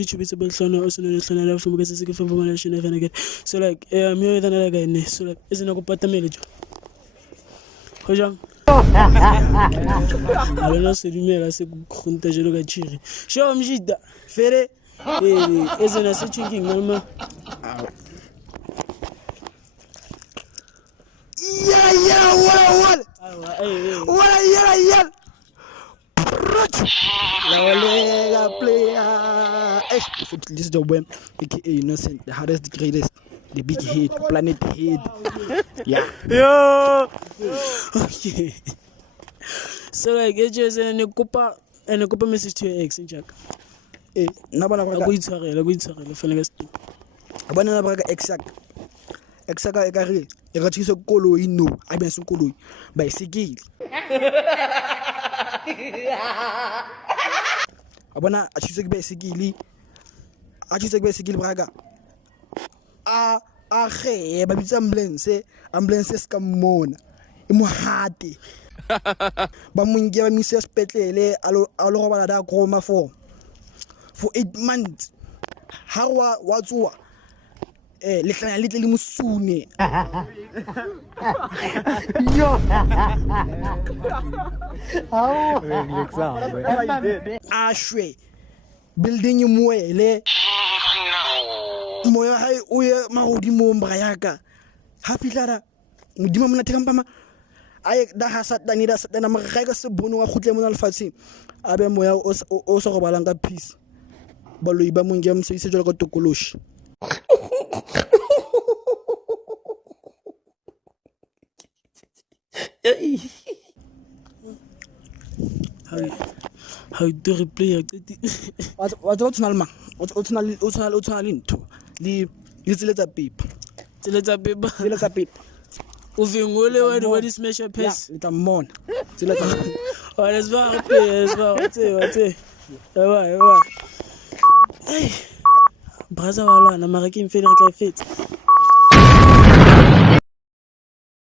YouTube is able to also know from because it's a information and again. So like I'm here than another guy. So like isn't a good marriage. Hojang. I don't know si lui là c'est contagieux le gars chiri. Show me jida. Fere. Isn't a switching normal. Yeah, what? La player. This is the web, aka innocent, the hardest, the greatest, the big head, planet head. Yeah. Yo. Okay. So like it's just and a couple message to your ex in Jack. Nabana La go itshwarela fela ka sti. Abana na braga exact. Exact e ka re e ga tshisa koloi no, a be se koloi. Bicycle. Abana a tshisa ke bicycle. A tshisa ke bicycle braga. A ge ba bitsa ambulance se ka mmona. E mo hate. Ba mo nge ba mise sepetlele a lo robala da coma for 8 months. Ha wa tsoa le hlanya le tle le mosune. Yo. Ashwe building moele moya hai o ye magodimo mbra yaka ha fitlara modimo mona thekamba ai da ha satani da satana mo ga ka se bono wa khutle mona lefatsheng abe moya o so go balang ka peace baloi ba mongwe mo se jalo ka tokoloshi. How do replay what tshwana o tshwana le ntho le tseletsa paper uvingule wa di smash pass le mona tseletsa let's go tse ba hey braza wa lwana mara ke mfele re ka fetsa